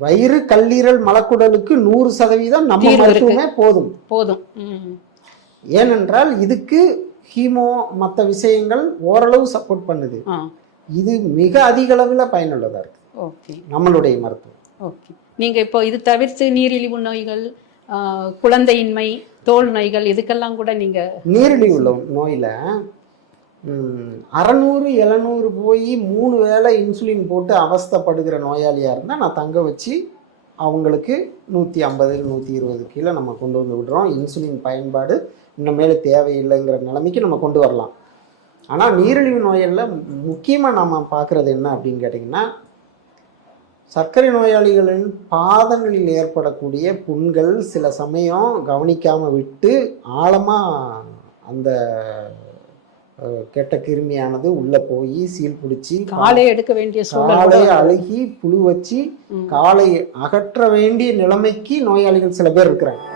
வயிறு கல்லீரல் மலக்குடலுக்கு நூறு சதவீதம் நம்ம. மருத்துவமே போதும். போதும். ஏனென்றால் இதுக்கு ஹீமோ மற்ற விஷயங்கள் ஓரளவு சப்போர்ட் பண்ணுது. இது மிக அதிக அளவில் பயனுள்ளதாக இருக்கு. ஓகே. நம்மளுடைய மருத்துவம். ஓகே. நீங்க இப்போ இது தவிர்த்து நீரிழிவு நோய்கள் குழந்தையின்மை தோல் நோய்கள் இதுக்கெல்லாம் கூட நீங்க நீரிழிவு நோயில் அறநூறு எழுநூறு போய் மூணு வேளை இன்சுலின் போட்டு அவஸ்தைப்படுகிற நோயாளியாக இருந்தால் நான் தங்க வச்சு அவங்களுக்கு நூற்றி ஐம்பது நூற்றி இருபது கீழே நம்ம கொண்டு வந்து விடுறோம். இன்சுலின் பயன்பாடு இனிமேல் தேவையில்லைங்கிற நிலைமைக்கு நம்ம கொண்டு வரலாம். ஆனால் நீரிழிவு நோயில் முக்கியமாக நம்ம பார்க்குறது என்ன அப்படின்னு கேட்டிங்கன்னா சர்க்கரை நோயாளிகளின் பாதங்களில் ஏற்படக்கூடிய புண்கள் சில சமயம் கவனிக்காமல் விட்டு ஆழமாக அந்த கெட்ட கிருமியானது உள்ளே போய் சீல் பிடிச்சி காலை எடுக்க வேண்டிய காலை. அழுகி புழு வச்சு. காலை அகற்ற வேண்டிய நிலைமைக்கு நோயாளிகள் சில பேர் இருக்கிறாங்க